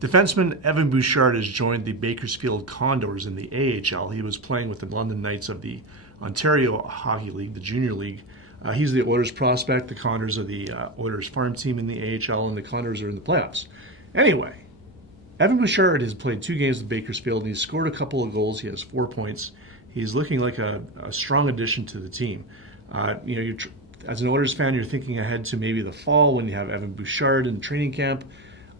Defenseman Evan Bouchard has joined the Bakersfield Condors in the AHL. He was playing with the London Knights of the Ontario Hockey League, the Junior League. He's the Oilers prospect. The Condors are the Oilers farm team in the AHL, and the Condors are in the playoffs. Anyway, Evan Bouchard has played 2 games with Bakersfield, and he's scored a couple of goals. He has 4 points. He's looking like a strong addition to the team. As an Oilers fan, you're thinking ahead to maybe the fall when you have Evan Bouchard in training camp.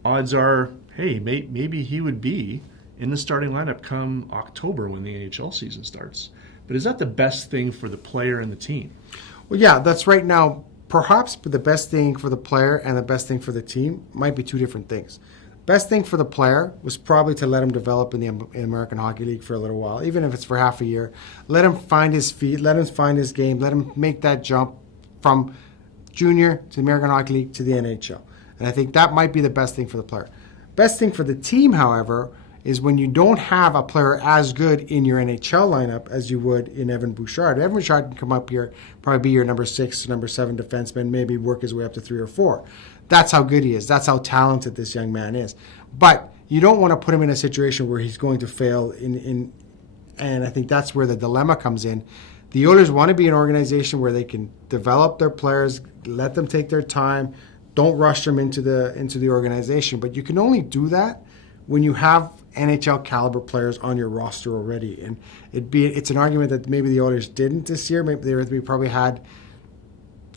Odds are, hey, maybe he would be in the starting lineup come October when the NHL season starts. But is that the best thing for the player and the team? Well, yeah, that's right now. Perhaps the best thing for the player and the best thing for the team might be 2 different things. Best thing for the player was probably to let him develop in the American Hockey League for a little while, even if it's for half a year. Let him find his feet, let him find his game, let him make that jump from junior to the American Hockey League to the NHL. And I think that might be the best thing for the player. Best thing for the team, however, is when you don't have a player as good in your NHL lineup as you would in Evan Bouchard. Evan Bouchard can come up here, probably be your number 6, number 7 defenseman, maybe work his way up to 3 or 4. That's how good he is. That's how talented this young man is. But you don't want to put him in a situation where he's going to fail and I think that's where the dilemma comes in. The Oilers want to be an organization where they can develop their players, let them take their time, don't rush them into the organization. But you can only do that when you have NHL caliber players on your roster already. And it's an argument that maybe the Oilers didn't this year. Maybe we probably had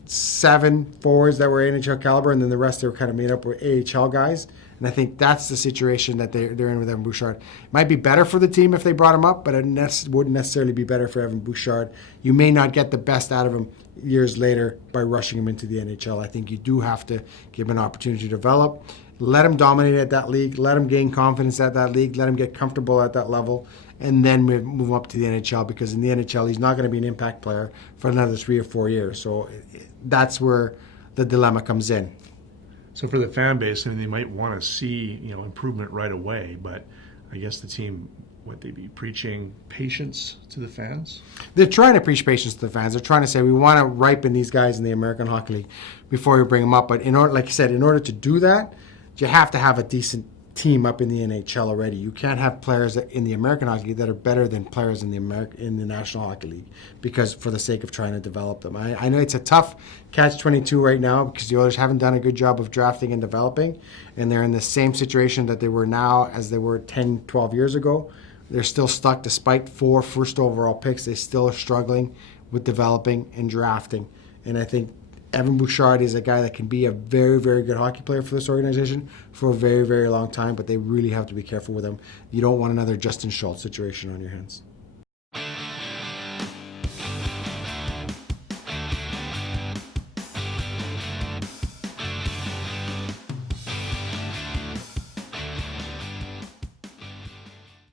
7 forwards that were NHL caliber, and then the rest they were kind of made up with AHL guys. And I think that's the situation that they're in with Evan Bouchard. It might be better for the team if they brought him up, but it wouldn't necessarily be better for Evan Bouchard. You may not get the best out of him years later by rushing him into the NHL. I think you do have to give him an opportunity to develop. Let him dominate at that league. Let him gain confidence at that league. Let him get comfortable at that level. And then move up to the NHL, because in the NHL, he's not going to be an impact player for another 3 or 4 years. So that's where the dilemma comes in. So for the fan base, they might want to see improvement right away, but I guess the team, would they be preaching patience to the fans? They're trying to preach patience to the fans. They're trying to say we want to ripen these guys in the American Hockey League before we bring them up. But like you said, in order to do that, you have to have a decent team up in the NHL already. You can't have players in the American Hockey League that are better than players in the National Hockey League, because for the sake of trying to develop them. I know it's a tough catch-22 right now because the Oilers haven't done a good job of drafting and developing, and they're in the same situation that they were now as they were 10, 12 years ago. They're still stuck despite 4 first overall picks. They still are struggling with developing and drafting. And I think Evan Bouchard is a guy that can be a very, very good hockey player for this organization for a very, very long time, but they really have to be careful with him. You don't want another Justin Schultz situation on your hands.